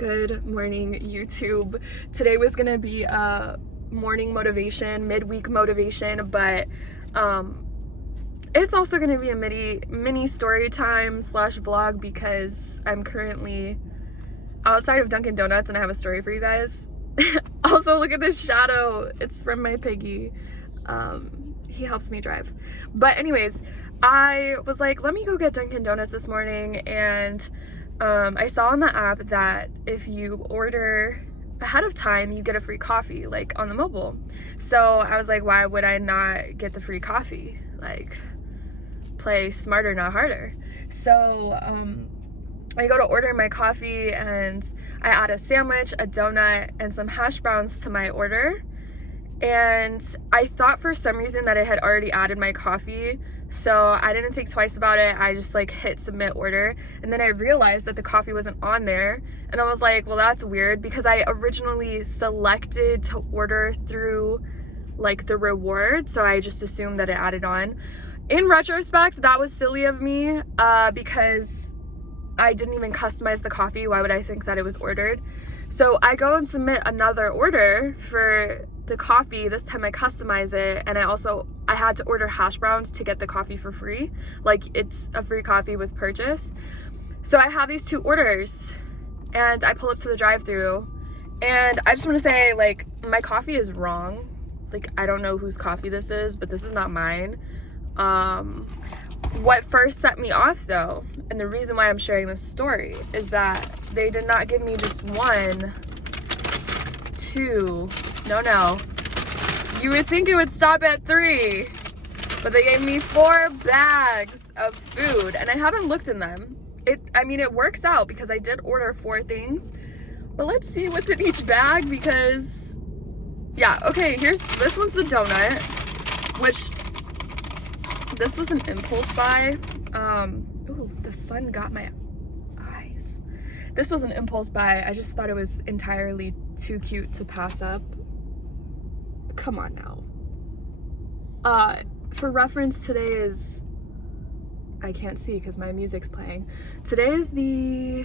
Good morning, YouTube. Today was gonna be a morning motivation, midweek motivation, but it's also gonna be a mini story time / vlog because I'm currently outside of Dunkin' Donuts and I have a story for you guys. Also, look at this shadow. It's from my piggy. He helps me drive. But anyways, I was like, let me go get Dunkin' Donuts this morning, and I saw on the app that if you order ahead of time, you get a free coffee, like on the mobile. So I was like, why would I not get the free coffee? Like, play smarter, not harder. So I go to order my coffee and I add a sandwich, a donut, and some hash browns to my order. And I thought for some reason that I had already added my coffee, so I didn't think twice about it. I just like hit submit order, and then I realized that the coffee wasn't on there, and I was like, well, that's weird, because I originally selected to order through like the reward, so I just assumed that it added on. In retrospect, that was silly of me, because I didn't even customize the coffee. Why would I think that it was ordered? So I go and submit another order for the coffee. This time I customize it, and I had to order hash browns to get the coffee for free. Like, it's a free coffee with purchase. So I have these two orders, and I pull up to the drive-thru, and I just want to say, like, my coffee is wrong. Like, I don't know whose coffee this is, but this is not mine. What first set me off, though, and the reason why I'm sharing this story, is that they did not give me just one, two, no. You would think it would stop at 3, but they gave me 4 bags of food, and I haven't looked in them. It works out because I did order 4 things, but let's see what's in each bag, because, yeah, okay, this one's the donut, which, this was an impulse buy. Ooh, the sun got my eyes. This was an impulse buy. I just thought it was entirely too cute to pass up. Come on now. For reference, today is, I can't see because my music's playing. Today is the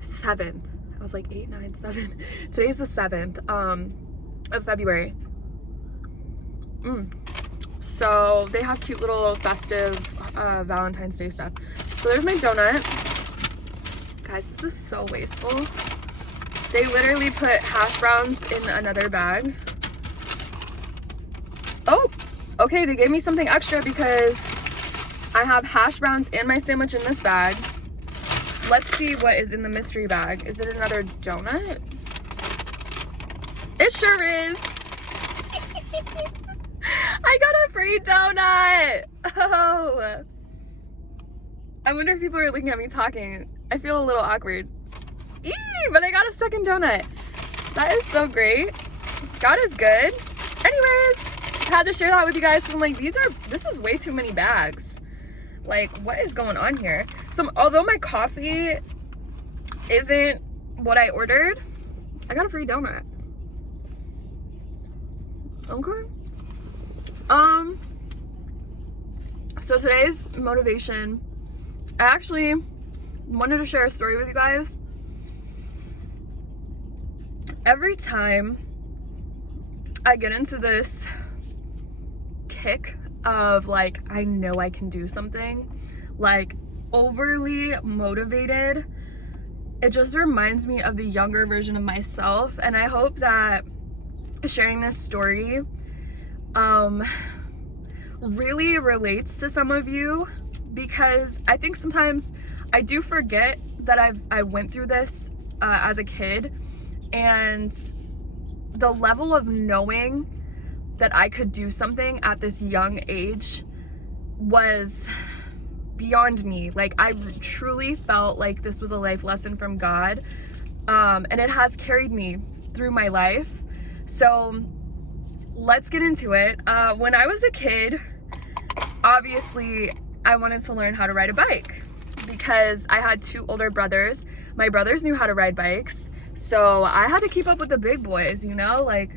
7th. I was like 8, 9, 7. Today's the 7th of February. So they have cute little festive Valentine's Day stuff. So there's my donut. Guys, this is so wasteful. They literally put hash browns in another bag. Oh, okay, they gave me something extra because I have hash browns and my sandwich in this bag. Let's see what is in the mystery bag. Is it another donut? It sure is. I got a free donut. Oh. I wonder if people are looking at me talking. I feel a little awkward. But I got a second donut. That is so great. God is good. Anyways, I had to share that with you guys. I'm like, this is way too many bags. Like, what is going on here? So, although my coffee isn't what I ordered, I got a free donut. Okay. So today's motivation, I actually wanted to share a story with you guys. Every time I get into this kick of like, I know I can do something, like overly motivated, it just reminds me of the younger version of myself. And I hope that sharing this story really relates to some of you, because I think sometimes I do forget that I went through this as a kid, and the level of knowing that I could do something at this young age was beyond me. Like, I truly felt like this was a life lesson from God, and it has carried me through my life. So let's get into it. When I was a kid, obviously I wanted to learn how to ride a bike because I had 2 older brothers. My brothers knew how to ride bikes, so I had to keep up with the big boys, you know? Like,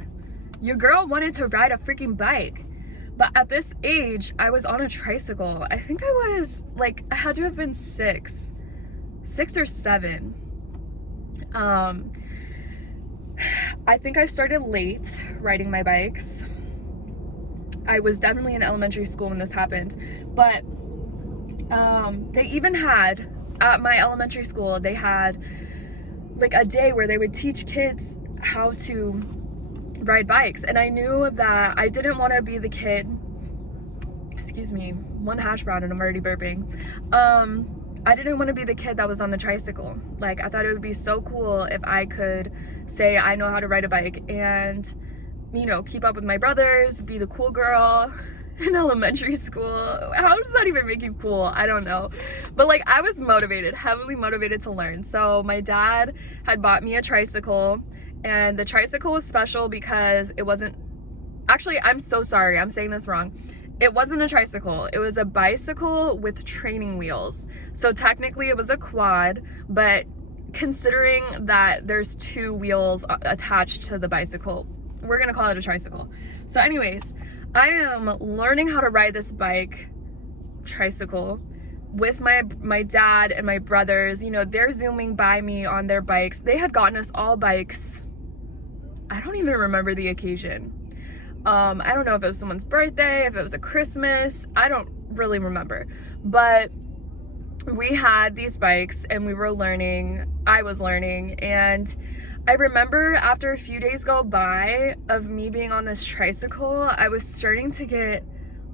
your girl wanted to ride a freaking bike. But at this age, I was on a tricycle. I think I was like, I had to have been 6 6 or 7. I think I started late riding my bikes. I was definitely in elementary school when this happened, but they even had, at my elementary school, they had like a day where they would teach kids how to ride bikes, and I knew that I didn't want to be the kid, excuse me, one hash brown and I'm already burping. I didn't want to be the kid that was on the tricycle. Like, I thought it would be so cool if I could say I know how to ride a bike and, you know, keep up with my brothers, be the cool girl in elementary school. How does that even make you cool? I don't know. But like, I was motivated, heavily motivated to learn. So my dad had bought me a tricycle, and the tricycle was special because it wasn't, actually, I'm so sorry, I'm saying this wrong. It wasn't a tricycle, it was a bicycle with training wheels. So technically it was a quad, but considering that there's 2 wheels attached to the bicycle, we're gonna call it a tricycle. So anyways, I am learning how to ride this tricycle with my dad and my brothers. You know, they're zooming by me on their bikes. They had gotten us all bikes. I don't even remember the occasion. I don't know if it was someone's birthday, if it was a Christmas, I don't really remember. But we had these bikes and we were learning, I was learning, and I remember after a few days go by of me being on this tricycle, I was starting to get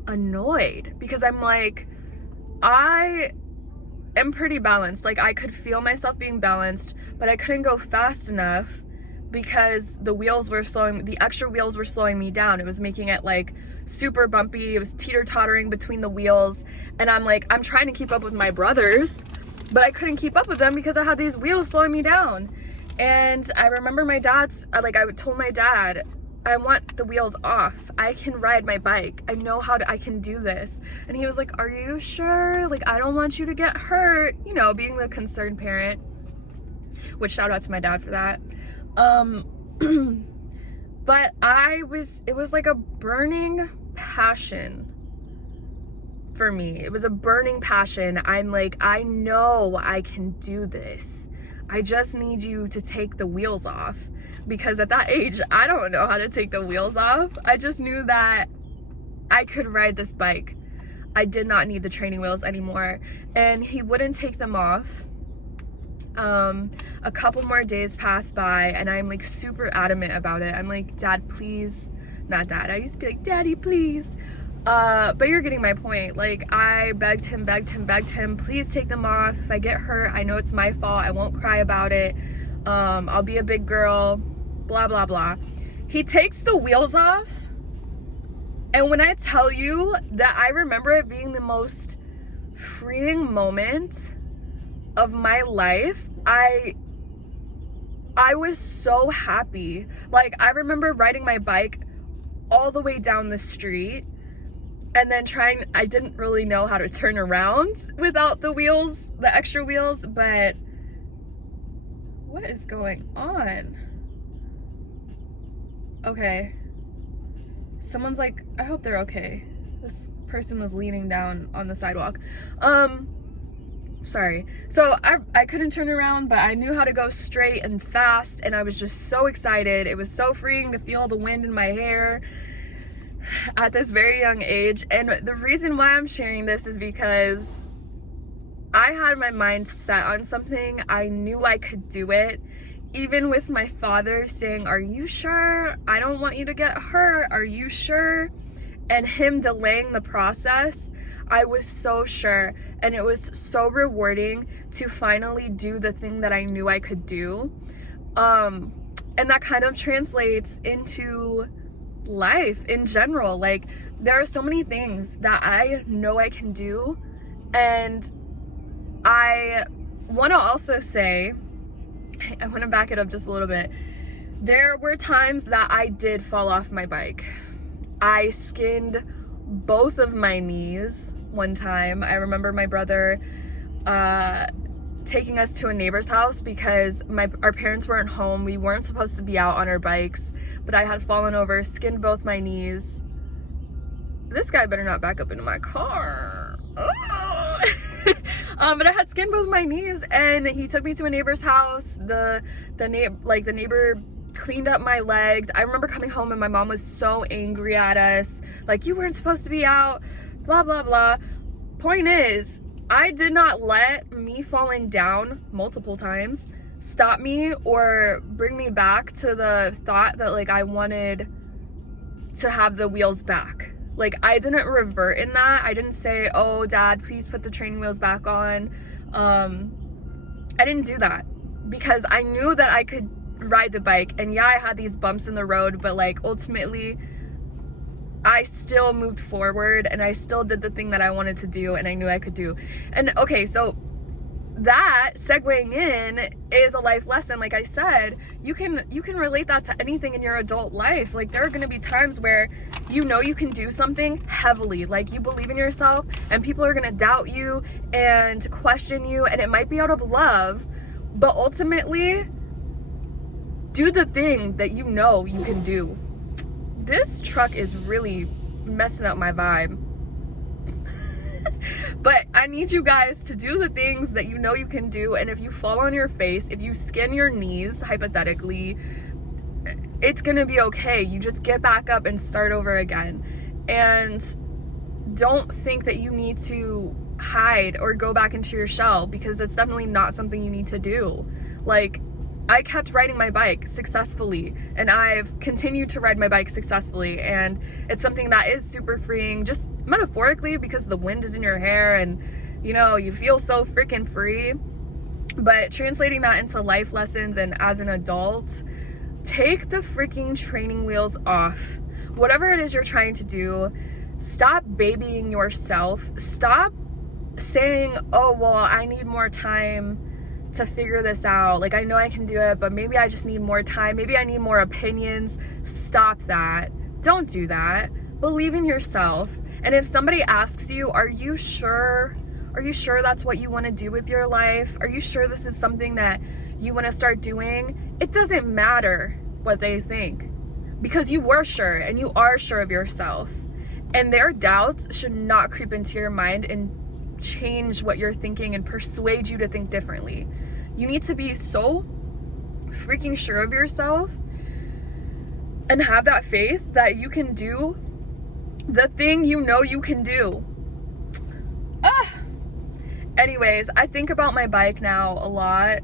annoyed because I'm like, I am pretty balanced. Like, I could feel myself being balanced, but I couldn't go fast enough because the extra wheels were slowing me down. It was making it like super bumpy. It was teeter-tottering between the wheels. And I'm like, I'm trying to keep up with my brothers, but I couldn't keep up with them because I had these wheels slowing me down. And I remember I told my dad, I want the wheels off. I can ride my bike. I know I can do this. And he was like, are you sure? Like, I don't want you to get hurt. You know, being the concerned parent, which shout out to my dad for that. But it was like a burning passion for me. It was a burning passion. I'm like, I know I can do this. I just need you to take the wheels off. Because at that age, I don't know how to take the wheels off. I just knew that I could ride this bike. I did not need the training wheels anymore. And he wouldn't take them off. A couple more days passed by and I'm like super adamant about it. I'm like, Dad, please. Not Dad. I used to be like, Daddy, please. But you're getting my point. Like, I begged him, please take them off. If I get hurt, I know it's my fault. I won't cry about it. I'll be a big girl, blah, blah, blah. He takes the wheels off. And when I tell you that I remember it being the most freeing moment of my life, I was so happy. Like, I remember riding my bike all the way down the street and then I didn't really know how to turn around without the wheels, the extra wheels, but what is going on? Okay. Someone's like, I hope they're okay. This person was leaning down on the sidewalk. Sorry. So I couldn't turn around, but I knew how to go straight and fast, and I was just so excited. It was so freeing to feel the wind in my hair at this very young age. And the reason why I'm sharing this is because I had my mind set on something. I knew I could do it. Even with my father saying, are you sure? I don't want you to get hurt. Are you sure? And him delaying the process, I was so sure. And it was so rewarding to finally do the thing that I knew I could do. And that kind of translates into life in general. Like, there are so many things that I know I can do. And I want to also say, I want to back it up just a little bit. There were times that I did fall off my bike. I skinned both of my knees one time. I remember my brother taking us to a neighbor's house because our parents weren't home. We weren't supposed to be out on our bikes, but I had fallen over, skinned both my knees. This guy better not back up into my car. Oh. But I had skinned both my knees, and he took me to a neighbor's house. The neighbor cleaned up my legs. I remember coming home and my mom was so angry at us, like, you weren't supposed to be out, blah blah blah. Point is, I did not let me falling down multiple times stop me or bring me back to the thought that, like, I wanted to have the wheels back. Like, I didn't revert in that. I didn't say, oh, Dad, please put the training wheels back on. I didn't do that because I knew that I could ride the bike. And yeah, I had these bumps in the road, but, like, ultimately I still moved forward and I still did the thing that I wanted to do and I knew I could do. And okay, so that segueing in is a life lesson. Like I said, you can relate that to anything in your adult life. Like, there are going to be times where you know you can do something heavily, like you believe in yourself, and people are going to doubt you and question you, and it might be out of love, but ultimately do the thing that you know you can do. This truck is really messing up my vibe. But I need you guys to do the things that you know you can do, and if you fall on your face, if you skin your knees, hypothetically, it's gonna be okay. You just get back up and start over again. And don't think that you need to hide or go back into your shell, because it's definitely not something you need to do. Like, I kept riding my bike successfully, and I've continued to ride my bike successfully, and it's something that is super freeing, just metaphorically, because the wind is in your hair and, you know, you feel so freaking free. But translating that into life lessons and as an adult, take the freaking training wheels off. Whatever it is you're trying to do, stop babying yourself. Stop saying, oh, well, I need more time to figure this out. Like, I know I can do it, but maybe I just need more time. Maybe I need more opinions. Stop that. Don't do that. Believe in yourself. And if somebody asks you, are you sure? Are you sure that's what you want to do with your life? Are you sure this is something that you want to start doing? It doesn't matter what they think, because you were sure and you are sure of yourself. And their doubts should not creep into your mind and change what you're thinking and persuade you to think differently. You need to be so freaking sure of yourself and have that faith that you can do the thing you know you can do. Anyways, I think about my bike now a lot.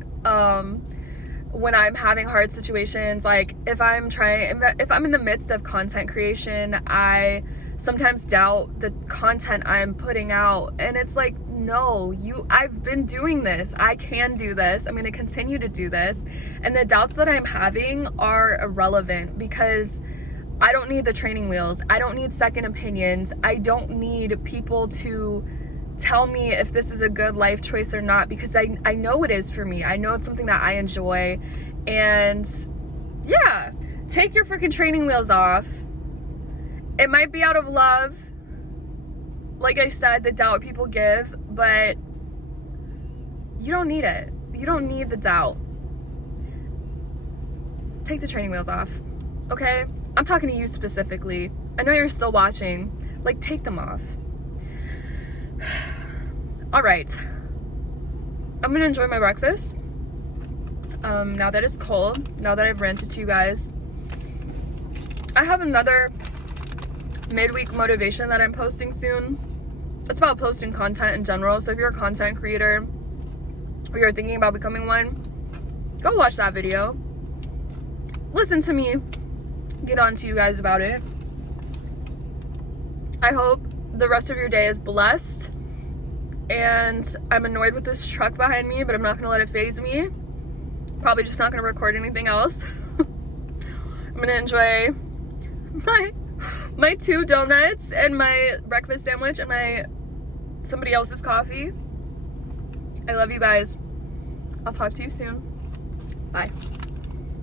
When I'm having hard situations, like if I'm in the midst of content creation, I sometimes doubt the content I'm putting out, and it's like, no, I've been doing this. I can do this. I'm going to continue to do this. And the doubts that I'm having are irrelevant, because I don't need the training wheels. I don't need second opinions. I don't need people to tell me if this is a good life choice or not, because I know it is for me. I know it's something that I enjoy. And yeah, take your freaking training wheels off. It might be out of love, like I said, the doubt people give, but you don't need it. You don't need the doubt. Take the training wheels off, okay? I'm talking to you specifically. I know you're still watching. Like, take them off. All right. I'm gonna enjoy my breakfast. Now that it's cold, now that I've ranted to you guys. I have another midweek motivation that I'm posting soon. It's about posting content in general. So if you're a content creator or you're thinking about becoming one, go watch that video. Listen to me get on to you guys about it. I hope the rest of your day is blessed. And I'm annoyed with this truck behind me, but I'm not gonna let it faze me. Probably just not gonna record anything else. I'm gonna enjoy my 2 donuts and my breakfast sandwich and my somebody else's coffee. I love you guys. I'll talk to you soon. Bye.